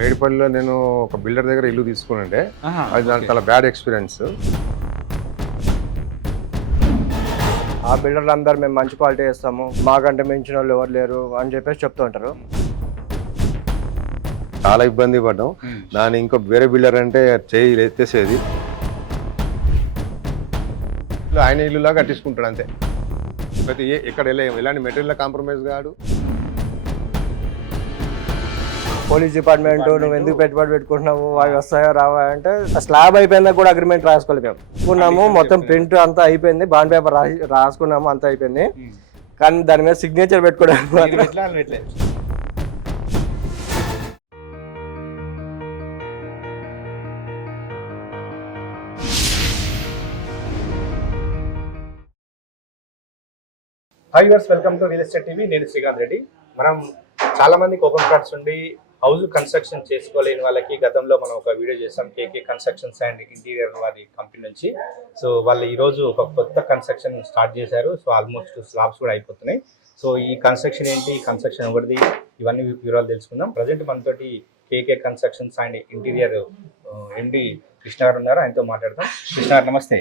మేడిపల్లిలో నేను ఒక బిల్డర్ దగ్గర ఇల్లు తీసుకున్నాంటే అది నాకు చాలా బ్యాడ్ ఎక్స్పీరియన్స్. ఆ బిల్డర్లు అందరూ మేము మంచి క్వాలిటీ ఇస్తాము, మాకంటే మించిన వాళ్ళు ఎవరు లేరు అని చెప్పేసి చెప్తూ ఉంటారు. చాలా ఇబ్బంది పడ్డాం. దాని ఇంకో వేరే బిల్డర్ అంటే చేయి ఎత్తేసేది. ఆయన ఇల్లులా కట్టించుకుంటాడు అంతే. ప్రతి ఎక్కడ ఎలాంటి మెటీరియల్ కాంప్రమైజ్ కాడు. పోలీస్ డిపార్ట్మెంట్ నువ్వు ఎందుకు పెట్టుబడి పెట్టుకుంటున్నావు, అవి వస్తాయో రావా అంటే స్లాబ్ అయిపోయిందా కూడా అగ్రిమెంట్ రాసుకోలేదు. మేము అనుకున్నాము, మొత్తం ప్రింట్ అంతా అయిపోయింది, బాండ్ పేపర్ రాసుకున్నాము, అంతా అయిపోయింది. కానీ దాని మీద సిగ్నేచర్ పెట్టుకోవడానికి hi viewers, welcome to real estate TV. నేను శ్రీకాంత్ రెడ్డి. మనం చాలా మందికి ఓపెన్ ప్లాట్స్ ఉండి హౌస్ కన్స్ట్రక్షన్ చేసుకోలేని వాళ్ళకి గతంలో మనం ఒక వీడియో చేసాం, కేకే కన్స్ట్రక్షన్స్ అండ్ ఇంటీరియర్ వారి కంపెనీ నుంచి. సో వాళ్ళు ఈరోజు ఒక కొత్త కన్స్ట్రక్షన్ స్టార్ట్ చేశారు. సో ఆల్మోస్ట్ స్లాబ్స్ కూడా అయిపోతున్నాయి. సో ఈ కన్స్ట్రక్షన్ ఏంటి, ఈ కన్స్ట్రక్షన్ ఎవరిది, ఇవన్నీ వివరాలు తెలుసుకుందాం. ప్రజెంట్ మనతోటి కేకే కన్స్ట్రక్షన్స్ అండ్ ఇంటీరియర్ ఎండి కృష్ణ గారు ఉన్నారు, ఆయనతో మాట్లాడతాం. కృష్ణ గారు నమస్తే.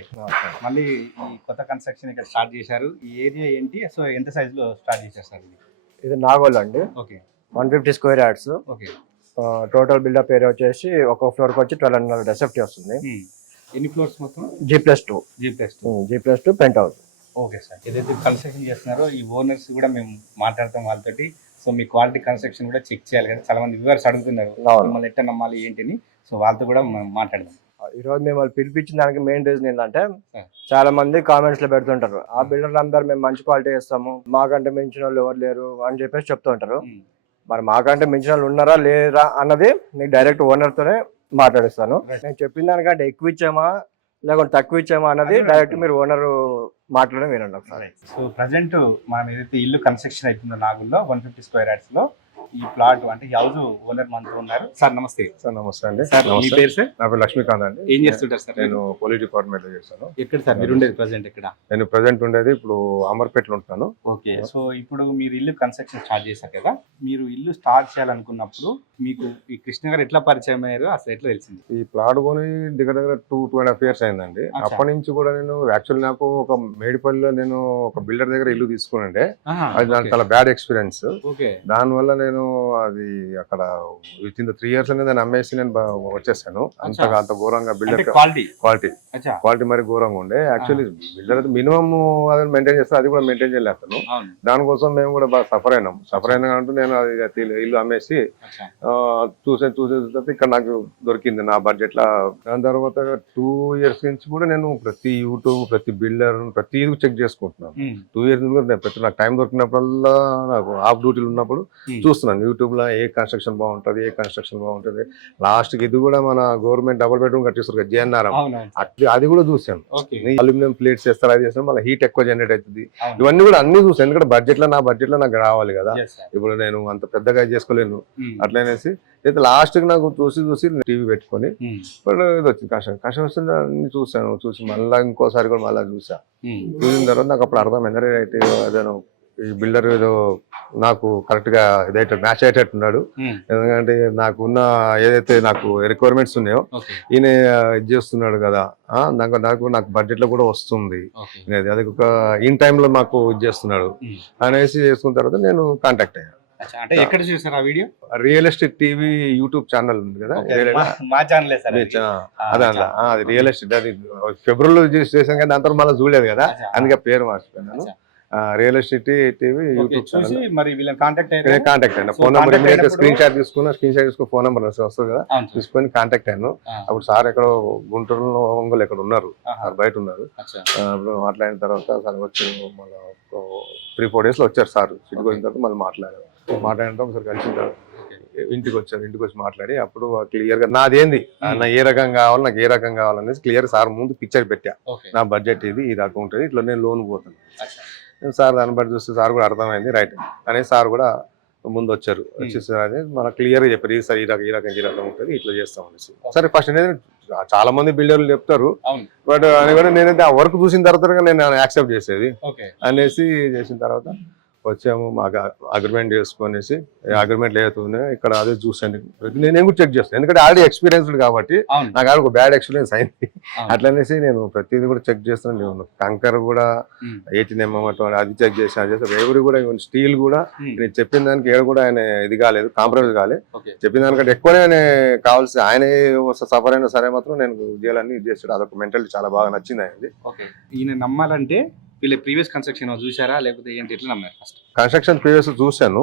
మళ్ళీ ఈ కొత్త కన్స్ట్రక్షన్ ఇక్కడ స్టార్ట్ చేశారు. ఈ ఏరియా ఏంటి, సో ఎంత సైజులో స్టార్ట్ చేశారు సార్? ఇది నాగోల్ అండి. Okay, 150 square yards. Okay. Total buildup area వచ్చేసి ఒక ఫ్లోర్కి వచ్చి 1200 ఎస్ఎఫ్టీ వస్తుంది. ఎన్ని ఫ్లోర్స్ మొత్తం? G+2. G+2 penthouse. Okay sir. ఏదైతే కన్స్ట్రక్షన్ చేస్తున్నారో ఈ ఓనర్స్ కూడా మేము మాట్లాడతాం వాళ్ళతోటి. సో మీ క్వాలిటీ కన్స్ట్రక్షన్ కూడా చెక్ చేయాలి కదా, చాలా మంది వ్యూవర్స్ అడుగుతున్నారు మిమ్మల్ని ఎట్లా నమ్మాలి ఏంటిని. సో వాళ్ళతో కూడా మనం మాట్లాడదాం. ఈరోజు మేము వాళ్ళు పిలిపించిన దానికి మెయిన్ రీజన్ ఏంటంటే, చాలా మంది కామెంట్స్ లో పెడుతుంటారు, ఆ బిల్డర్లు అందరూ మేము మంచి క్వాలిటీ ఇస్తాము, మాకంటే మించిన వాళ్ళు ఎవరు లేరు అని చెప్పేసి చెప్తూ ఉంటారు. మరి మాకంటే మించిన వాళ్ళు ఉన్నారా లేరా అన్నది నీకు డైరెక్ట్ ఓనర్ తోనే మాట్లాడిస్తాను. నేను చెప్పిన దానికంటే ఎక్కువ ఇచ్చామా లేకుంటే తక్కువ ఇచ్చామా అన్నది డైరెక్ట్ మీరు ఓనర్ మాట్లాడడం వినండి ఒకసారి. సో ప్రజెంట్ మనం ఏదైతే ఇల్లు కన్స్ట్రక్షన్ అవుతుందో నాగుల్లో 150 స్క్వేర్ యార్డ్స్ లో ఈ ప్లాట్ అంటే హౌస్ ఓనర్ మనతో ఉన్నారు. సార్ నమస్తే. సార్ నమస్తే అండి. సార్ మీ పేరు సార్? నా పేరు లక్ష్మీకాంత్ అండి. ఏం చేస్తుంటారు సార్? నేను పోలీస్ డిపార్ట్మెంట్ లో చేస్తాను. ఎక్కడ సార్ మీరు ఉండేది ప్రజెంట్? ఎక్కడ? నేను ప్రజెంట్ ఉండేది ఇప్పుడు అమర్పేటలో ఉంటాను. ఓకే. సో ఇప్పుడు మీరు ఇల్లు కన్స్ట్రక్షన్ స్టార్ట్ చేశారు కదా, మీరు ఇల్లు స్టార్ట్ చేయాలనుకున్నప్పుడు మీకు ఈ కృష్ణ గారు ఎట్లా పరిచయం అయ్యారు, అసలు ఎట్లా తెలిసింది? ఈ ప్లాట్ కొని దగ్గర 2.5 years అయిందండి. అప్పటి నుంచి కూడా నేను యాక్చువల్లీ నాకు ఒక మేడిపల్లిలో నేను ఒక బిల్డర్ దగ్గర ఇల్లు తీసుకున్నాంటే అది నాకు చాలా బ్యాడ్ ఎక్స్పీరియన్స్. దానివల్ల నేను అది అక్కడ విత్ ఇన్ 3 years అనేది నేను అమ్మేసి నేను వచ్చేసాను. అంత ఘోరంగా బిల్డర్ క్వాలిటీ మరి ఘోరంగా ఉండే. యాక్చువల్లీ బిల్డర్ మినిమం అది మెయింటైన్ చేస్తాను, అది కూడా మెయింటైన్ చేయలేస్తాను. దానికోసం మేము కూడా బాగా సఫర్ అయినా అంటూ నేను అది ఇల్లు అమ్మేసి చూసే ఇక్కడ నాకు దొరికింది నా బడ్జెట్ లా. దాని తర్వాత 2 years నుంచి కూడా నేను ప్రతి యూట్యూబ్, ప్రతి బిల్డర్, ప్రతి చెక్ చేసుకుంటున్నాను. 2 years నుంచి కూడా ప్రతి నాకు టైం దొరికినప్పుడల్లా, నాకు ఆఫ్ డ్యూటీలు ఉన్నప్పుడు చూస్తున్నాను యూట్యూబ్ లో ఏ కన్స్ట్రక్షన్ బాగుంటది. లాస్ట్ కి ఇది కూడా మన గవర్నమెంట్ డబుల్ బెడ్రూమ్ కట్టిస్తారు కదా, JNRM, అది కూడా చూసాను. అల్యూమినియం ప్లేట్స్ చేస్తారు, అది చేస్తాను, మళ్ళీ హీట్ ఎక్కువ జనరేట్ అవుతుంది. ఇవన్నీ కూడా అన్ని చూసాను, ఎందుకంటే నా బడ్జెట్ లో నాకు రావాలి కదా. ఇప్పుడు నేను అంత పెద్దగా చేసుకోలేను. అట్లనేసి అయితే లాస్ట్ కి నాకు చూసి టీవీ పెట్టుకొని ఇప్పుడు ఇది వచ్చింది కష్టం వస్తుంది అన్ని చూసి మళ్ళీ ఇంకోసారి కూడా మళ్ళీ చూసిన తర్వాత నాకు అప్పుడు అర్థమైంది, అయితే అదేనో ఈ బిల్డర్ ఏదో నాకు కరెక్ట్ గా ఇదైతే మ్యాచ్ అయ్యేటట్టున్నాడు. ఎందుకంటే నాకున్న ఏదైతే నాకు రిక్వైర్మెంట్స్ ఉన్నాయో ఈయన ఇది చేస్తున్నాడు కదా, నాకు బడ్జెట్ లో కూడా వస్తుంది, అది ఒక ఇన్ టైమ్ లో నాకు ఇది చేస్తున్నాడు అనేసి చేసుకున్న తర్వాత నేను కాంటాక్ట్ అయ్యాను. అంటే ఎక్కడ చూసారు ఆ video? Real estate TV YouTube channel ఉంది కదా, అది రియల్ ఎస్టేట్, అది ఫిబ్రవరిలో చేసాం కానీ దాని తర్వాత మళ్ళీ చూడలేదు కదా, అందుకే పేరు మార్చిపోయినాను. Real estate TV YouTube channel. మరి వీళ్ళని కాంటాక్ట్ అయినా ఫోన్ నెంబర్ స్క్రీన్ షాట్ తీసుకుని ఫోన్ నెంబర్ వస్తుంది కదా, తీసుకొని కాంటాక్ట్ అయ్యాను. అప్పుడు సార్ ఎక్కడో గుంటూరులో, ఒంగోలు ఎక్కడ ఉన్నారు, బయట ఉన్నారు. అప్పుడు మాట్లాడిన తర్వాత సార్ వచ్చి మళ్ళీ 3-4 days లో వచ్చారు సార్. ఇంటికి వచ్చిన తర్వాత మళ్ళీ మాట్లాడిన తర్వాత ఒకసారి కలిసిన తర్వాత ఇంటికి వచ్చి మాట్లాడి అప్పుడు క్లియర్ గా నాదేంది, ఏ రకం కావాలి, నాకు ఏ రకం కావాలనేది క్లియర్ సార్ ముందు పిక్చర్ పెట్టా. నా బడ్జెట్ ఇది, ఈ రకం ఉంటుంది, ఇట్లా నేను లోన్ పోతాను. సార్ దాన్ని బట్టి చూస్తే సార్ కూడా అర్థమైంది రైట్ అనేది. సార్ కూడా ముందు వచ్చేసారు, అది మనకు క్లియర్ గా చెప్పారు, సార్ ఈ రకం ఉంటుంది, ఇట్లా చేస్తాం అనేసి. సరే ఫస్ట్ అనేది చాలా మంది బిల్డర్లు చెప్తారు, బట్ అని కూడా నేనైతే ఆ వర్క్ చూసిన తర్వాత నేను యాక్సెప్ట్ చేసేది అనేసి చేసిన తర్వాత వచ్చాము మాకు అగ్రిమెంట్ చేసుకొనేసి అగ్రిమెంట్ లేకపోతే ఇక్కడ అదే చూసాను నేను కూడా చెక్ చేస్తాను, ఎందుకంటే ఆల్రెడీ ఎక్స్పీరియన్స్డ్ కాబట్టి అవును నాకు ఆడ ఒక బ్యాడ్ ఎక్స్పీరియన్స్ అయింది. అవును. అట్లనేసి నేను ప్రతిదీ కూడా చెక్ చేస్తున్నాను. కంకర్ కూడా ఉమ్, 18mm అది చెక్ చేసి అది చేసి ఎవరు కూడా స్టీల్ కూడా ఉమ్, నేను చెప్పిన దానికి ఏడు కూడా ఆయన ఇది కాలేదు, కాంప్రమైజ్ కాలేదు. ఓకే చెప్పిన దానికంటే ఎక్కువనే ఆయన కావాల్సి ఆయన సఫర్ అయినా సరే మాత్రం నేను ఉద్యోగాలన్నీ ఇది చేస్తాడు. అదొక మెంటాలిటీ చాలా బాగా నచ్చింది ఆయనది. ఓకే. ఈయన నమ్మాలంటే వీళ్ళ ప్రీవియస్ కన్స్ట్రక్షన్ చూసారా లేకపోతే ఏంటి, ఎట్లా నమ్మారు ఫస్ట్? కన్స్ట్రక్షన్ ప్రీవియస్ చూశాను,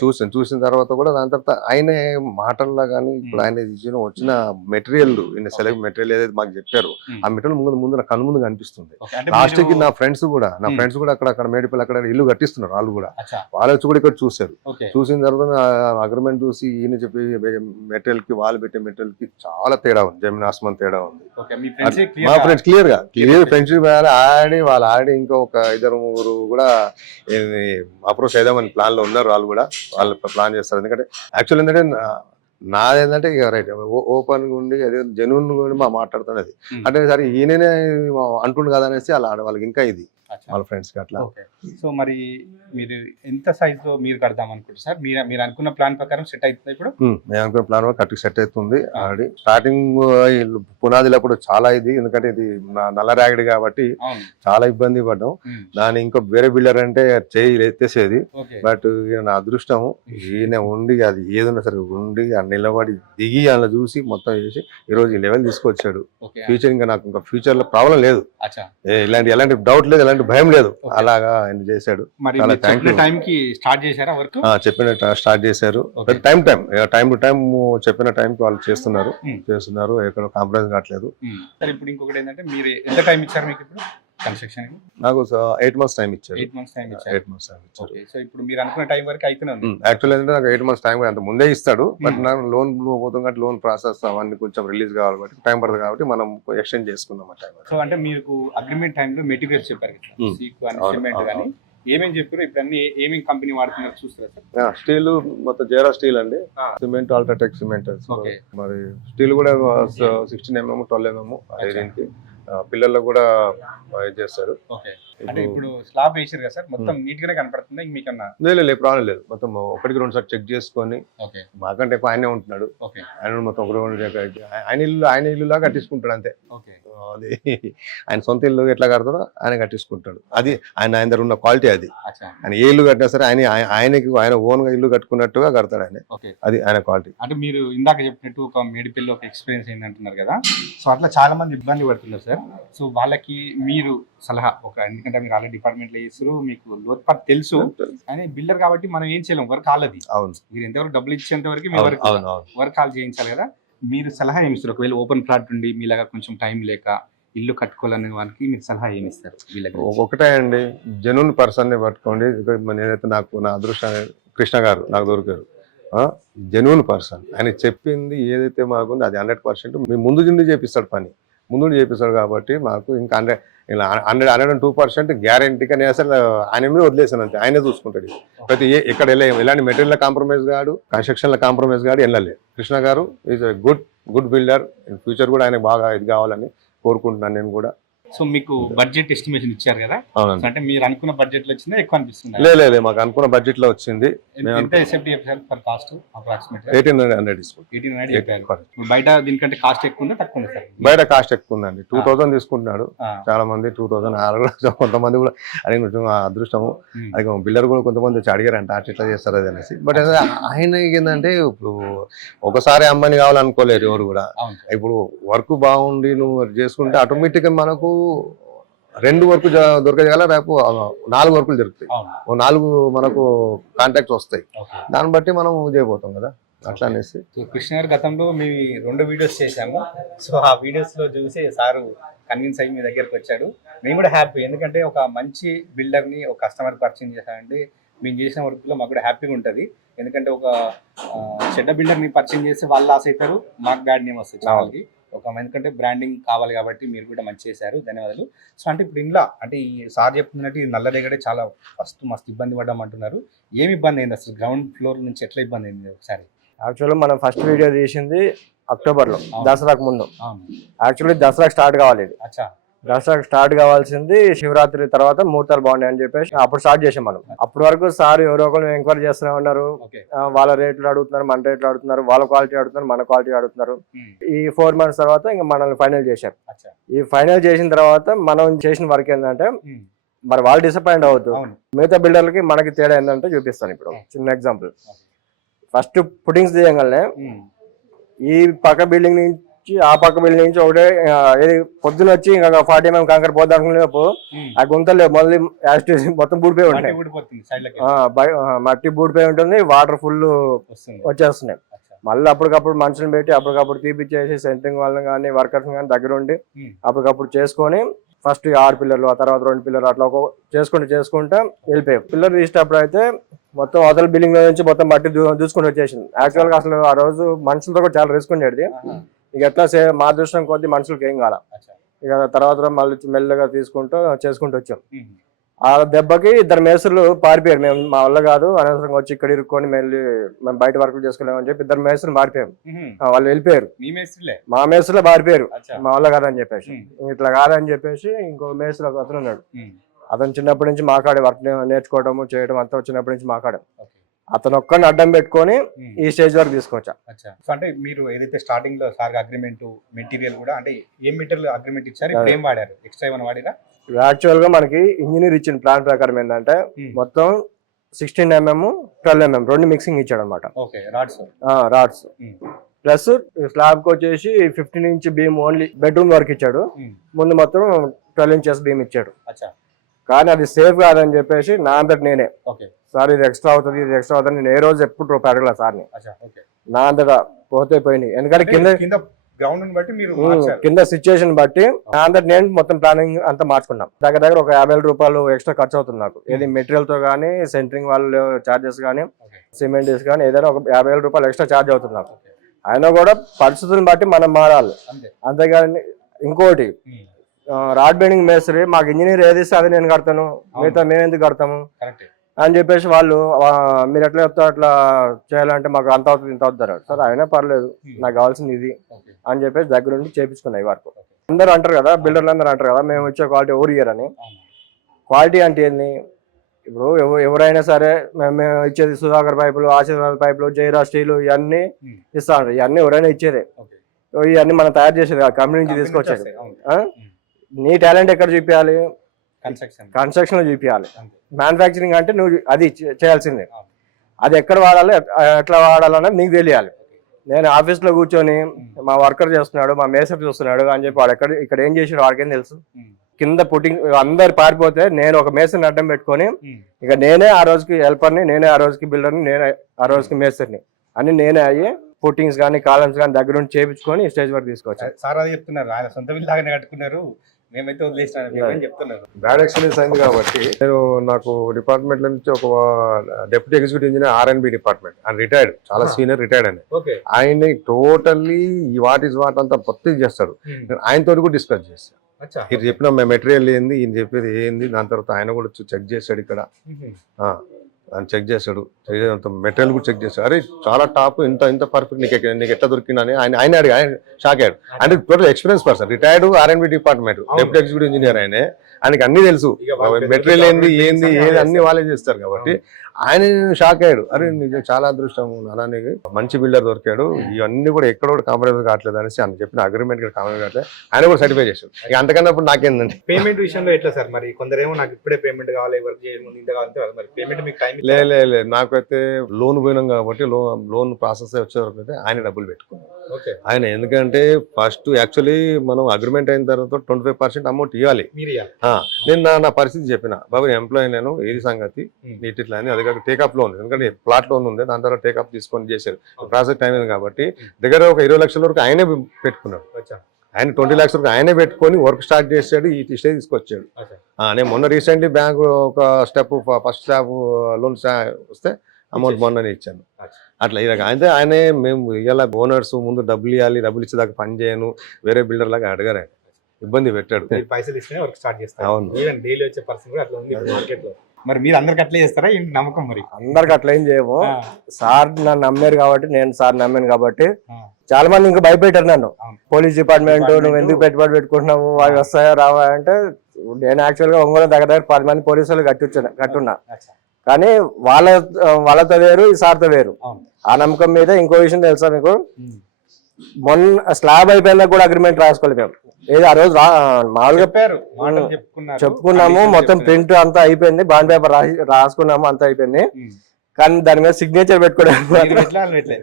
చూసి చూసిన తర్వాత కూడా దాని తర్వాత ఆయన మాటల్లో కానీ ఇప్పుడు ఆయన వచ్చిన మెటీరియల్ సెలెక్ట్ మెటీరియల్ ఏదైతే మాకు చెప్పారు ఆ మెటీరియల్ ముందు నా కళ్ళ ముందు కనిపిస్తుంది. లాస్ట్ కి నా ఫ్రెండ్స్ కూడా అక్కడ మేడిపల్లి అక్కడ ఇల్లు కట్టిస్తున్నారు, వాళ్ళు కూడా వాళ్ళు వచ్చి కూడా ఇక్కడ చూశారు. చూసిన తర్వాత అగ్రిమెంట్ చూసి ఈయన చెప్పి మెటీరియల్ కి వాళ్ళు పెట్టే మెటీరియల్ కి చాలా తేడా ఉంది, జమీన్ ఆస్మాన్ తేడా ఉంది. మా ఫ్రెండ్స్ క్లియర్ ఫ్రెండ్షిప్ ఆడి వాళ్ళు ఆడి ఇంకా ఒక ఇద్దరు ముగ్గురు కూడా అప్రోచ్ అయిదామని ప్లాన్ లో ఉన్నారు. వాళ్ళు ప్లాన్ చేస్తారు. ఎందుకంటే యాక్చువల్ ఏంటంటే నాదేంటంటే ఇక రైట్ ఓపెన్ గా ఉండి అదే జెన్యూన్ గా ఉండి మాట్లాడుతున్నది అంటే సరే ఈయననే అంటుండు కదా అనేసి అలా వాళ్ళకి ఇంకా ఇది వాళ్ళ ఫ్రెండ్స్ కి అట్లా. సో మరి మీరు ఎంత సైజ్ లో మీరు కడదాం అనుకుంటారు సార్? మీరు అనుకున్న ప్లాన్ ప్రకారం సెట్ అవుతుంది ఇప్పుడు? నేను అనుకున్న ప్లాన్ కరెక్ట్ సెట్ అవుతుంది. ఆల్రెడీ స్టార్టింగ్ పునాదిలో కూడా చాలా ఇది, ఎందుకంటే ఇది నల్ల ర్యాగడి కాబట్టి చాలా ఇబ్బంది పడ్డాం. దాని ఇంకో వేరే బిల్డర్ అంటే చేయి ఎత్తేసేది. బట్ నా అదృష్టం ఈయన ఉండి అది ఏదన్నా సరే ఉండి నిలబడి దిగి అలా చూసి మొత్తం చేసి ఈ రోజు ఈ లెవెల్ తీసుకొచ్చాడు. ఫ్యూచర్ ఇంకా నాకు ఇంకా ఫ్యూచర్ లో ప్రాబ్లం లేదు, ఎలాంటి డౌట్ లేదు, ఎలాంటి భయం లేదు. అలాగా ఆయన చేశాడు. స్టార్ట్ చేశారు. టైం టు టైం చెప్పిన టైం కి వాళ్ళు చేస్తున్నారు ఎక్కడ కాంప్రమైజ్ కావట్లేదు. ఇప్పుడు ఇంకొకటి ఏంటంటే మీరు ఎంత టైం ఇచ్చారు మీకు ఇప్పుడు కన్స్ట్రక్షన్? నాకు 8 months టైం ఇచ్చారు. 8 months టైం ఇచ్చారు. సో ఇప్పుడు మీరు అనుకున్న టైం వరకు అయితేనే ఉంది. యాక్చువల్ ఏంటంటే నాకు 8 months టైం అంత ముందే ఇస్తాడు. బట్ నాకు లోన్ పోతుంది కాబట్టి లోన్ ప్రాసెస్ అవన్నీ కొంచెం రిలీజ్ కావాలి కాబట్టి టైం పడుతుంది కాబట్టి మనం ఎక్స్టెండ్ చేసుకున్నాం టైం. సో అంటే మీకు అగ్రిమెంట్ టైంలో మెటీరియల్స్ చెప్పారు కదా, సీకు అని సిమెంట్ కానీ ఏమేమి చెప్పారు, ఇప్పుడు అన్ని ఏమేమి కంపెనీ వాడుతున్నారు చూస్తారా సార్? స్టీల్ మొత్తం జేరా స్టీల్ అండి, సిమెంట్ అల్ట్రాటెక్ సిమెంట్. మరి స్టీల్ కూడా 16mm 12mm దీనికి పిల్లల్లో కూడా చేస్తారు. అంటే ఇప్పుడు స్లాబ్ వేసారు కదా సార్, మొత్తం నీట్ గానే కనపడుతుంది మీకన్నా? లేదు ప్రాబ్లం లేదు, మొత్తం ఒకటికి 2 సార్లు చెక్ చేసుకొని మాకంటే ఎక్కువ ఆయనే ఉంటున్నాడు. ఆయన మొత్తం ఆయన ఇల్లులా కట్టించుకుంటాడు అంతే. అది ఆయన సొంత ఇల్లు ఎట్లా కడతాడో ఆయన కట్టించుకుంటాడు. అది ఆయన దగ్గర ఉన్న క్వాలిటీ. అది ఆయన ఏ ఇల్లు కట్టినా సరే ఆయన ఓన్ గా ఇల్లు కట్టుకున్నట్టుగా కడతాడు ఆయన. అది ఆయన క్వాలిటీ. అంటే మీరు ఇందాక చెప్పినట్టు ఒక మేడిపల్లి ఒక ఎక్స్పీరియన్స్ అయిందంటున్నారు కదా, సో అట్లా చాలా మంది ఇబ్బంది పడుతున్నారు సార్. సో వాళ్ళకి మీరు సలహా ఎందుకంటే మీరు ఆల్రెడీ డిపార్ట్మెంట్ లో చేస్తారు, మీకు లోతుపాటు తెలుసు, కానీ బిల్డర్ కాబట్టి మనం ఏం చేయలేం, వర్క్ కాలది. మీరు ఎంతవరకు డబ్బులు ఇచ్చేంత వరకు మీ వర్క్ కాల్ చేయించాలి కదా. మీరు సలహా ఏమిస్తారు? ఒకవేళ ఓపెన్ ప్లాట్ ఉండి మీలాగా కొంచెం టైం లేక ఇల్లు కట్టుకోవాలనే వాళ్ళకి మీరు సలహా ఏమిస్తారు? ఒకటే అండి, జెన్యూన్ పర్సన్ ని పట్టుకోండి. నేనైతే నాకు నా అదృష్టాన్ని కృష్ణ గారు నాకు దొరికారు. జెన్యూన్ పర్సన్, ఆయన చెప్పింది ఏదైతే మాకుంది అది 100% మీ ముందు నుండి చేపిస్తాడు, పని ముందు చేపిస్తాడు. కాబట్టి మాకు ఇంకా 102% గ్యారంటీగా నేను అసలు ఆయన మీద వదిలేసాను అంతే. ఆయనే చూసుకుంటాడు. ప్రతి ఎక్కడ ఎలాంటి మెటీరియల్ కాంప్రమైజ్ కాడు, కన్స్ట్రక్షన్ లో కాంప్రమైజ్ కాడు, వెళ్ళలేదు. కృష్ణ గారు ఈజ్ గుడ్ బిల్డర్. ఫ్యూచర్ కూడా ఆయన బాగా ఇది కావాలని కోరుకుంటున్నాను నేను కూడా. సో మీకు బడ్జెట్ ఎస్టిమేషన్ ఇచ్చారు కదా, అంటే మీరు అనుకున్న బడ్జెట్ లో వచ్చిందా ఎక్కువ అనిపిస్తుంది? లేదు మాకు అనుకున్న బడ్జెట్ లో వచ్చింది. కాస్ట్ అప్రాక్సిమేట్ 1800 చెప్పారు. బయట దీనికంటే కాస్ట్ ఎక్కువ ఉందా తక్కువ ఉంది సార్? బయట కాస్ట్ ఎక్కువ ఉందండి, 2000 తీసుకుంటున్నాడు చాలా మంది. 2000 కొంతమంది కూడా అడిగిన అదృష్టము. అది బిల్డర్ కూడా కొంతమంది వచ్చి అడిగారంట అట్లా చేస్తారు అది అనేసి. బట్ ఆయన ఏంటంటే ఇప్పుడు ఒకసారి అమ్మని కావాలనుకోలేరు ఎవరు కూడా. ఇప్పుడు వర్క్ బాగుండి నువ్వు చేసుకుంటే ఆటోమేటిక్ గా మనకు 2 వర్క్ దొరకగల, రేపు 4 వర్కులు దొరుకుతాయి, 4 మనకు కాంటాక్ట్స్ వస్తాయి. దాన్ని బట్టి మనం చేయబోతాం కదా అట్లా అనేసి. కృష్ణ గారు గతంలో మీ 2 వీడియోస్ చేశాము. సో ఆ వీడియోస్ లో చూసి సారు కన్విన్స్ అయ్యి మీ దగ్గరకు వచ్చాడు. మేము కూడా హ్యాపీ, ఎందుకంటే ఒక మంచి బిల్డర్ ని ఒక కస్టమర్ పరిచయం చేశారంటే మేము చేసిన వర్క్ లో మాకు కూడా హ్యాపీగా ఉంటుంది. ఎందుకంటే ఒక చెడ్డ బిల్డర్ ని పరిచయం చేస్తే వాళ్ళు లాస్ అవుతారు, మాకు బ్యాడ్ నేమ్ వస్తుంది చాలాకి. ఎందుకంటే బ్రాండింగ్ కావాలి కాబట్టి మీరు కూడా మంచి చేశారు, ధన్యవాదాలు. సో అంటే ఇప్పుడు ఇంట్లో అంటే ఈ సార్ చెప్తున్నట్టు ఈ నల్ల రేగడే చాలా మస్తు ఇబ్బంది పడ్డామంటున్నారు. ఏమి ఇబ్బంది అయింది అసలు? గ్రౌండ్ ఫ్లోర్ నుంచి ఎట్లా ఇబ్బంది అయింది ఒకసారి? యాక్చువల్గా మనం ఫస్ట్ వీడియో తీసింది అక్టోబర్లో, దసరాకు ముందు. యాక్చువల్లీ దసరాకు స్టార్ట్ కావాలి ఇది. దసరా స్టార్ట్ కావాల్సింది శివరాత్రి తర్వాత ముహూర్తాలు బాగున్నాయి అని చెప్పేసి అప్పుడు స్టార్ట్ చేసాం మనం. అప్పటి వరకు సార్ ఎవరో ఒకరు ఎంక్వైరీ చేస్తూనే ఉన్నారు. వాళ్ళ రేట్లు అడుగుతున్నారు, మన రేట్లు అడుగుతున్నారు, వాళ్ళ క్వాలిటీ అడుగుతున్నారు, మన క్వాలిటీ అడుగుతున్నారు. ఈ 4 months తర్వాత ఇంకా మనల్ని ఫైనల్ చేశారు. ఈ ఫైనల్ చేసిన తర్వాత మనం చేసిన వర్క్ ఏంటంటే మరి వాళ్ళు డిసప్పాయింట్ అవ్వద్దు. మిగతా బిల్డర్లకి మనకి తేడా ఏంటంటే చూపిస్తాను. ఇప్పుడు చిన్న ఎగ్జాంపుల్, ఫస్ట్ పుట్టింగ్స్ తీయగానే ఈ పక్క బిల్డింగ్ నుంచి ఆ పక్క బిల్డింగ్ నుంచి ఒకటే పొద్దున వచ్చి ఇంకా 40 mm కంకర పోద్దానుకునేపు ఆ గుంతలు మళ్ళీ మొత్తం బూడిపోయి ఉంటాయి, మట్టి బూడిపోయి ఉంటుంది, వాటర్ ఫుల్ వచ్చేస్తున్నాయి. మళ్ళీ అప్పటికప్పుడు మనుషులను పెట్టి అప్పటికప్పుడు తీపిచ్చేసి సెంటరింగ్ వాళ్ళని కానీ వర్కర్స్ కానీ దగ్గర ఉండి అప్పటికప్పుడు చేసుకొని ఫస్ట్ 6 పిల్లర్లు, ఆ తర్వాత 2 పిల్లర్లు అట్లా చేసుకుంటా వెళ్ళిపోయాం. పిల్లర్ తీసేటప్పుడు అయితే మొత్తం అవతల బిల్డింగ్ లో నుంచి మొత్తం మట్టి దూసుకుంటూ వచ్చేసింది. యాక్చువల్ గా అసలు ఆ రోజు మనుషులతో కూడా చాలా రిస్క్ ఉండేది. ఇక ఎట్లా మా అదృష్టం కొద్ది మనుషులకి ఏం కాల. ఇక తర్వాత మళ్ళీ మెల్లగా చేసుకుంటూ వచ్చాం. ఆ దెబ్బకి 2 మేస్త్రులు పారిపోయారు. మేము మా వల్ల కాదు, అనవసరంగా వచ్చి ఇక్కడ ఇరుక్కొని మేము బయట వర్కులు చేసుకోలేమని చెప్పి 2 మేస్త్రులు మారిపోయాం. వాళ్ళు వెళ్ళిపోయారు, మా మేస్త్రులే పారిపోయారు, మా వల్ల కాదని చెప్పేసి. ఇట్లా కాదని చెప్పేసి ఇంకో మేస్త్రు అతను ఉన్నాడు. అతను చిన్నప్పటి నుంచి మాకాడే వర్క్ నేర్చుకోవడము చేయడం అంతా చిన్నప్పటి నుంచి మాకాడే. అతను ఒక్కడిని అడ్డం పెట్టుకొని ఈ స్టేజ్ వరకు తీసుకొచ్చా. అంటే మీరు ఏదైతే స్టార్టింగ్ లో సార్ అగ్రిమెంట్ మెటీరియల్ కూడా అంటే ఏం మెటీరియల్ అగ్రిమెంట్ ఇచ్చారు, ఏం వాడారు, ఎక్స్ట్రా ఏమైనా వాడిరా? యాక్చువల్ గా మనకి ఇంజనీర్ ఇచ్చిన ప్లాన్ ప్రకారం ఏంటంటే మొత్తం 16 mm 12 mm 2 మిక్సింగ్ ఇచ్చాడు అనమాట. రాడ్స్ ప్లస్ స్లాబ్ కి వచ్చేసి 15 inch బీమ్ ఓన్లీ బెడ్రూమ్ వరకు ఇచ్చాడు. ముందు మొత్తం 12 inches బీమ్ ఇచ్చాడు. కానీ అది సేఫ్ కాదని చెప్పేసి నా అంతటి నేనే సార్ ఇది ఎక్స్ట్రా అవుతుంది నేను ఏ రోజు ఎప్పుడు రూపాయి అడగల సార్ని. నా అంతటా పోయినాయి. ఎందుకంటే కింద సిచ్యుయేషన్ బట్టి నా అంతటి నేను మొత్తం ప్లానింగ్ అంతా మార్చుకున్నాం. దగ్గర ఒక 50,000 రూపాయలు ఎక్స్ట్రా ఖర్చు అవుతుంది నాకు. ఏది మెటీరియల్ తో కానీ, సెంటరింగ్ వాళ్ళు చార్జెస్ కానీ, సిమెంట్ కానీ ఏదైనా ఒక 50,000 రూపాయలు ఎక్స్ట్రా ఛార్జ్ అవుతుంది నాకు. అయినా కూడా పరిస్థితులను బట్టి మనం మారాలి. అంతేగాని ఇంకోటి రాడ్ బెండింగ్ మేస్త్రి మాకు ఇంజనీర్ ఏది ఇస్తే అది నేను కడతాను, మిగతా మేము ఎందుకు కడతాము అని చెప్పేసి వాళ్ళు మీరు ఎట్లా చెప్తా అట్లా చేయాలంటే మాకు అంత అవుతుంది ఇంత అవుతారు. సరే అయినా పర్లేదు, నాకు కావాల్సింది ఇది అని చెప్పేసి దగ్గర నుండి చేపించుకున్నాయి వర్క్. అందరూ అంటారు కదా, బిల్డర్లు అందరూ అంటారు కదా మేము ఇచ్చే క్వాలిటీ ఎవరు ఇయర్ అని. క్వాలిటీ అంటే ఏంది? ఇప్పుడు ఎవరైనా సరే మేము ఇచ్చేది సుధాకర్ పైపులు, ఆశీర్వాద్ పైపులు, జైరా స్టీలు ఇవన్నీ ఇస్తా ఉంటారు. ఇవన్నీ ఎవరైనా ఇచ్చేదే, ఇవన్నీ మనం తయారు చేసేది కంపెనీ నుంచి తీసుకొచ్చేది. నీ టాలెంట్ ఎక్కడ చూపించాలి? కన్స్ట్రక్షన్ లో చూపించాలి. మ్యానుఫ్యాక్చరింగ్ అంటే నువ్వు అది చేయాల్సిందే. అది ఎక్కడ వాడాలి, ఎట్లా వాడాలన్నది నీకు తెలియాలి. నేను ఆఫీస్ లో కూర్చొని మా వర్కర్ చేస్తున్నాడు, మా మేసర్ చూస్తున్నాడు అని చెప్పి వాడు ఇక్కడ ఏం చేసాడు వాడికేం తెలుసు. కింద పుట్టింగ్ అందరు పారిపోతే నేను ఒక మేసర్ని అడ్డం పెట్టుకొని ఇక నేనే ఆ రోజుకి హెల్పర్ని, నేనే ఆ రోజుకి బిల్డర్ని, నేనే ఆ రోజుకి మేసర్ని అని నేనే అయ్యి పుట్టింగ్స్ కానీ కాలమ్స్ కానీ దగ్గర నుండి చేయించుకొని స్టేజ్ వరకు తీసుకొచ్చాను. సార్ అది చెప్తున్నారు, ఆయన సొంత బిల్లాగానే కట్టుకున్నారు, మేమైతే వదిలేసినాను చెప్తున్నారు. బ్యాడ్ ఎక్స్పీరియన్స్ అయింది కాబట్టి నాకు డిపార్ట్మెంట్ నుంచి ఒక deputy executive engineer R&B department, ఆయన రిటైర్డ్, చాలా సీనియర్ రిటైర్డ్ అని. ఆయన్ని టోటల్లీ వాట్ ఈస్ వాట్ అంతా పొత్తి చేస్తాడు. ఆయనతో కూడా డిస్కస్ చేస్తాను. ఇది చెప్పిన మెటీరియల్ ఏంది, ఈయన చెప్పేది ఏంది, దాని తర్వాత ఆయన కూడా చెక్ చేశాడు. ఇక్కడ ఆయన చెక్ చేశాడు, మెటీరియల్ కూడా చెక్ చేశాడు. అరే చాలా టాప్, ఇంత పర్ఫెక్ట్ నీకు ఎట్లా దొరికిందని ఆయన అడిగి ఆయన షాక్ అయ్యాడు. అంటే total experience person, retired R&B department deputy executive engineer. ఆయనకి అన్ని తెలుసు, మెటీరియల్ ఏంది అన్ని వాళ్ళే చేస్తారు కాబట్టి ఆయన షాక్ అయ్యాడు. అరే నిజం చాలా అదృష్టం అలానే మంచి బిల్డర్ దొరికాడు, ఇవన్నీ కూడా ఎక్కడ కూడా కాంప్రమైజ్ కావట్లేదు అనేసి ఆయన చెప్పిన అగ్రిమెంట్ కాంప్రమైజ్ కావట్లేదు, ఆయన కూడా సర్టిఫై చేశాడు. ఇక అంతకన్నా ఇప్పుడు నాకేందండి పేమెంట్ విషయంలో ఎట్లా సార్? మరి కొందరేమో నాకు ఇప్పుడే పేమెంట్ కావాలి, వర్క్ చేయాలి, పేమెంట్ మీకు టైం లేదు. నాకైతే లోన్ పోయినాం కాబట్టి లోన్ ప్రాసెస్ వచ్చే వరకు అయితే ఆయన డబ్బులు పెట్టుకున్నాను ఆయన. ఎందుకంటే ఫస్ట్ యాక్చువల్లీ మనం అగ్రిమెంట్ అయిన తర్వాత 25% అమౌంట్ ఇవ్వాలి. నేను నా పరిస్థితి చెప్పిన, బాబు ఎంప్లాయీ నేను, ఏది సంగతి ఇట్లా అని. అది కాక టేకప్ లోన్, ఎందుకంటే ప్లాట్ లోన్ ఉంది, దాని తర్వాత టేకప్ తీసుకొని చేశారు. ప్రాజెక్ట్ అయినది కాబట్టి దగ్గర ఒక 20 లక్షల వరకు ఆయనే పెట్టుకున్నాడు. ఆయన 20 lakhs వరకు ఆయనే పెట్టుకొని వర్క్ స్టార్ట్ చేశాడు, ఈ స్టేజ్ తీసుకొచ్చాడు. నేను మొన్న రీసెంట్లీ బ్యాంక్ ఒక స్టెప్ ఫస్ట్ స్టాప్ లోన్ వస్తే అమౌంట్ మొన్ననే ఇచ్చాను. అట్లా ఇలాగ అయితే ఆయనే మేము ఇవాళ ఓనర్స్ ముందు డబ్బులు ఇవ్వాలి, డబ్బులు ఇచ్చేదాకా పని చేయను, వేరే బిల్డర్ లాగా అడగారు, ఇబ్బంది పెట్టాడు. పైసలు ఇస్తేనే వర్క్ స్టార్ట్ చేస్తాను. అవును, డైలీ వచ్చే పర్సన్ కూడా అట్లా ఉంది మార్కెట్ లో. మరి మీరు అందరికి అట్లే చేస్తారా ఏంటి నమ్మకం మరి? అందరికి అట్లా ఏం చేయము. ఆ, సార్ నన్ను నమ్మారు కాబట్టి, నేను సార్ నమ్మాను కాబట్టి. ఆ, చాలా మంది ఇంకా భయపెట్టారు నన్ను. అవును. పోలీస్ డిపార్ట్మెంట్ నువ్వు ఎందుకు పెట్టుబడి పెట్టుకుంటున్నావు, అవి వస్తాయా రావా అంటే, నేను యాక్చువల్ గా ఒంగోలు దగ్గర 10 మంది పోలీసులు కట్టున్నా. అచ్చా. కానీ వాళ్ళతో వేరు, ఈ సార్తో వేరు. అవును. ఆ నమ్మకం మీద ఇంకో విషయం తెలుసా మీకు, ఉమ్. మొన్న స్లాబ్ అయిపోయిందా కూడా అగ్రిమెంట్ రాసుకోలేదు మేము. ఏది ఆ రోజు మామూలుగా చెప్పారు, మాటలు చెప్పుకున్నాము, మొత్తం ప్రింట్ అంతా అయిపోయింది, బాండ్ పేపర్ రాసుకున్నాము, అంతా అయిపోయింది. ఉమ్. కానీ దాని మీద సిగ్నేచర్ పెట్టుకోవడానికి మీరు ఎట్లా వాళ్ళు ఎట్లా?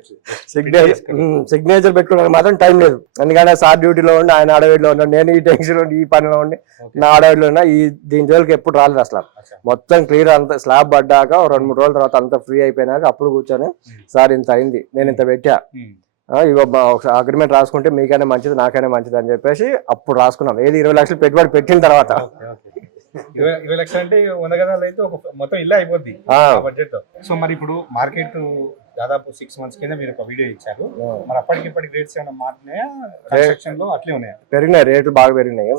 సిగ్నేచర్ పెట్టుకోవడానికి మాత్రం టైం లేదు. ఎందుకంటే సార్ డ్యూటీలో ఉండి, ఆయన అడవిలో ఉన్నాడు, నేను ఈ టెన్షన్ ఉండి, ఈ పనిలో ఉండి, నా అడవిలో ఉన్నా. దీని జోలికి ఎప్పుడు రాలేదు అసలు. అచ్చా. మొత్తం క్లియర్ అంతా స్లాబ్ పడ్డాక 2-3 రోజుల తర్వాత అంతా ఫ్రీ అయిపోయినాక అప్పుడు కూర్చొని, సార్ ఇంత అయింది, నేను ఇంత పెట్టా, ఉమ్. ఇగో అగ్రిమెంట్ రాసుకుంటే మీకైనా మంచిది, నాకైనా మంచిది అని చెప్పేసి అప్పుడు రాసుకున్నాం. ఏది 20 లక్షలు పెట్టుబడి పెట్టిన తర్వాత. Okay, okay. 20 లక్షలు అంటే 100 గదాలు అయితే ఒక మొత్తం ఇల్లు అయిపోద్ది బడ్జెట్ తో. సో మరి ఇప్పుడు మార్కెట్ దాదాపు 6 months కింద మీరు ఒక వీడియో ఇచ్చారు. మరి అప్పటికి ఇప్పటికి రేట్స్ ఏమైనా మారినాయా? కన్స్ట్రక్షన్ లో అట్లే ఉన్నాయా? పెరిగినాయి, రేట్లు బాగా పెరిగినాయి.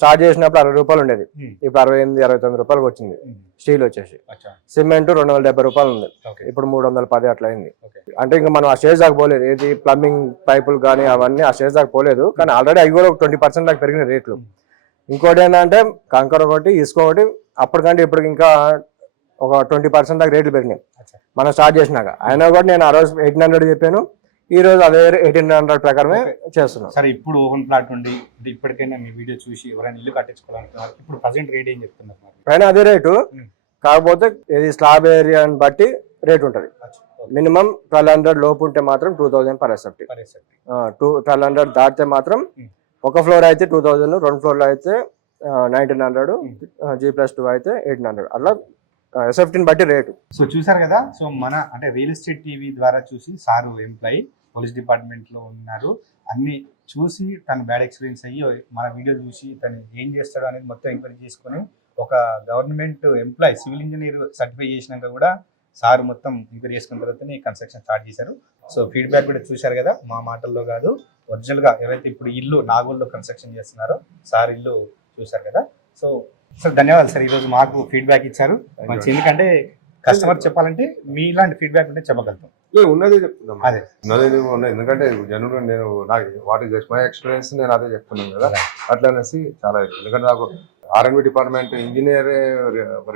స్టార్ట్ చేసినప్పుడు 60 రూపాయలు ఉండేది, ఇప్పుడు 68-69 రూపాయలకు వచ్చింది. స్టీల్ వచ్చేసి సిమెంట్ 270 రూపాయలు ఉంది, ఇప్పుడు 310 అట్లా అయింది. అంటే ఇంకా మనం ఆ స్టేజ్ దాకా పోలేదు. ఏది ప్లంబింగ్ పైపులు కానీ అవన్నీ ఆ స్టేజ్ దాకా పోలేదు. కానీ ఆల్రెడీ అవి కూడా ఒక 20% దాకా పెరిగిన రేట్లు. ఇంకోటి ఏంటంటే కంకర ఒకటి, ఇసుక ఒకటి, అప్పటికంటే ఇప్పటికి ఇంకా ఒక 20% దాకా రేట్లు పెరిగినాయి మనం స్టార్ట్ చేసినాక. అయినా కూడా నేను ఆ రోజు 1800 చెప్పాను, ఈ రోజు అదే 1800 ప్రకారమే చేస్తున్నాం. సరే, ఇప్పుడు ఓపెన్ ప్లాట్ ఉండి ఇప్పటికైనా మీ వీడియో చూసి ఎవరైనా ఇల్లు కట్టించుకోవాలనుకున్నారు, ఇప్పుడు ప్రజెంట్ రేట్ ఏం చెప్తున్నారు? పైన అదే రేటు, కాకపోతే ఇది స్లాబ్ ఏరియాని బట్టి రేట్ ఉంటుంది. మినిమం 1200 లోపు ఉంటే మాత్రం 2000 per SFT. 1200 దాటితే మాత్రం ఒక ఫ్లోర్ అయితే 2000, 2 ఫ్లోర్లు అయితే 1900, G+2 అయితే 1800, అట్లా SFTని బట్టి రేటు. సో చూసారు కదా. సో మన అంటే రియల్ ఎస్టేట్ టీవీ ద్వారా చూసి సారు ఎంప్లాయీ పోలీస్ డిపార్ట్మెంట్ లో ఉన్నారు, అన్ని చూసి తను బ్యాడ్ ఎక్స్పీరియన్స్ అయ్యి మన వీడియో చూసి తను ఏం చేస్తాడో అనేది మొత్తం ఎంక్వైరీ చేసుకుని ఒక government employee civil engineer certify చేసినాక కూడా సార్ మొత్తం ఎంక్వైరీ చేసుకున్న తర్వాతనే కన్స్ట్రక్షన్ స్టార్ట్ చేశారు. సో ఫీడ్బ్యాక్ కూడా చూశారు కదా, మా మాటల్లో కాదు, ఒరిజినల్ గా ఎవరైతే ఇప్పుడు ఇల్లు నాగోల్లో కన్స్ట్రక్షన్ చేస్తున్నారో సార్ ఇల్లు చూశారు కదా. సో సార్ ధన్యవాదాలు సార్, ఈరోజు మాకు ఫీడ్బ్యాక్ ఇచ్చారు మంచి. ఎందుకంటే కస్టమర్ చెప్పాలంటే మీ ఇలాంటి ఫీడ్బ్యాక్ ఉంటే చెప్పగలుగుతాం. ఉన్నదే చెప్తున్నాం, అదే ఉన్నది. ఎందుకంటే జనరల్ నేను నాకు what is just my experience, నేను అదే చెప్తున్నాను కదా. అట్లా అనేసి చాలా, ఎందుకంటే నాకు R&B department engineer,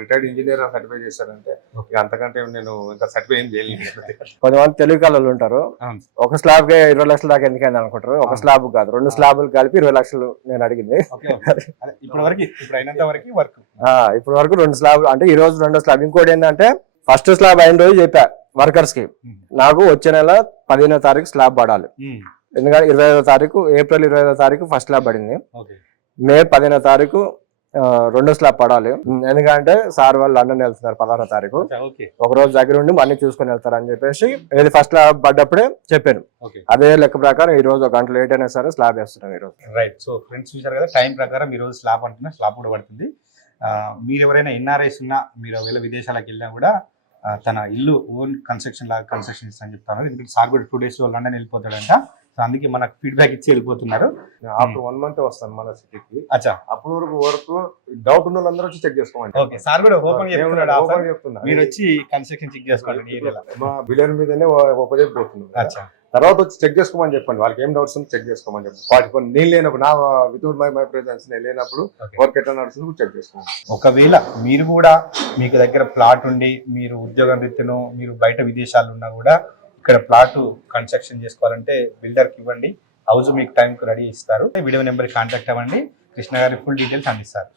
retired engineer certify చేశారంటే అంతకంటే నేను ఇంకా సర్టిఫై ఏం చేయలేదు. కొంతమంది తెలుగు కళలు ఉంటారు, ఒక స్లాబ్ కి 20 లక్షల దాకా ఎందుకైంది అనుకుంటారు. ఒక స్లాబ్ కాదు, 2 స్లాబులు కలిపి 20 లక్షలు నేను అడిగింది. ఇప్పుడు అయినంత వరకు వర్క్ ఇప్పుడు వరకు 2 స్లాబ్ అంటే ఈ రోజు 2వ స్లాబ్. ఇంకోటి ఏంటంటే ఫస్ట్ స్లాబ్ అయిన రోజు చెప్పా వర్కర్స్ కి, నాకు వచ్చే నెల 15వ తారీఖు స్లాబ్ పడాలి. ఎందుకంటే 25వ తారీఖు, ఏప్రిల్ 25వ తారీఖు ఫస్ట్ స్లాబ్ పడింది, మే 15వ తారీఖు 2వ స్లాబ్ పడాలి. ఎందుకంటే సార్ వాళ్ళు లండన్ వెళ్తున్నారు 16వ తారీఖు, ఒక రోజు దగ్గర ఉండి అన్ని చూసుకుని వెళ్తారు అని చెప్పేసి ఏది ఫస్ట్ స్లాబ్ పడ్డప్పుడే చెప్పాను. అదే లెక్క ప్రకారం ఈ రోజు 1 గంట లేట్ అయినా సరే స్లాబ్ వేస్తున్నాం ఈ రోజు. రైట్. సో ఫ్రెండ్స్ చూసారు కదా, టైం ప్రకారం ఈ రోజు స్లాబ్ అంటున్నా, స్లాబ్ కూడా పడుతుంది. మీరు ఎవరైనా NRIs ఉన్నా, మీరు ఒకవేళ విదేశాలకు వెళ్ళినా కూడా తన ఇల్లు ఓన్ కన్స్ట్రక్షన్ లాగా కన్స్ట్రక్షన్ ఇస్తాను చెప్తాను. ఎందుకంటే సార్ కూడా 2 days లో లండన్ వెళ్ళిపోతాడంట. సో అందుకే మనకు ఫీడ్బ్యాక్ ఇచ్చి వెళ్ళిపోతున్నారు. ఆఫ్టర్ 1 month వస్తాను మన సిటీకి. అచ్చా, అప్పటి వరకు డౌట్ ఉన్న వాళ్ళందరూ వచ్చి చెక్ చేసుకోండి. ఓకే, సార్ కూడా ఓపెన్ చెప్తున్నా, మీరు వచ్చి కన్స్ట్రక్షన్ చెక్ చేసుకోండి. మా బిల్డర్ మీదనే ఉపయోగపడుతుంది. అచ్చా, తర్వాత వచ్చి చెక్ చేసుకోమని చెప్పండి, వాళ్ళకి ఏం డౌట్స్ ఉంది చెక్ చేసుకోమని చెప్పండి. వాటికి నేను లేనప్పుడు, నా వితౌట్ మై ప్రెజెన్స్ నేను లేనప్పుడు వర్క్ ఎట్లా నడుస్తుంది చెక్ చేసుకోండి. ఒకవేళ మీరు కూడా మీకు దగ్గర ప్లాట్ ఉండి మీరు ఉద్యోగం రీత్యానో మీరు బయట విదేశాలు ఉన్నా కూడా ఇక్కడ ప్లాట్ కన్స్ట్రక్షన్ చేసుకోవాలంటే బిల్డర్కి ఇవ్వండి, హౌస్ మీకు టైంకి రెడీ ఇస్తారు. వీడియో నెంబర్కి కాంటాక్ట్ అవ్వండి, కృష్ణ గారి ఫుల్ డీటెయిల్స్ అందిస్తారు.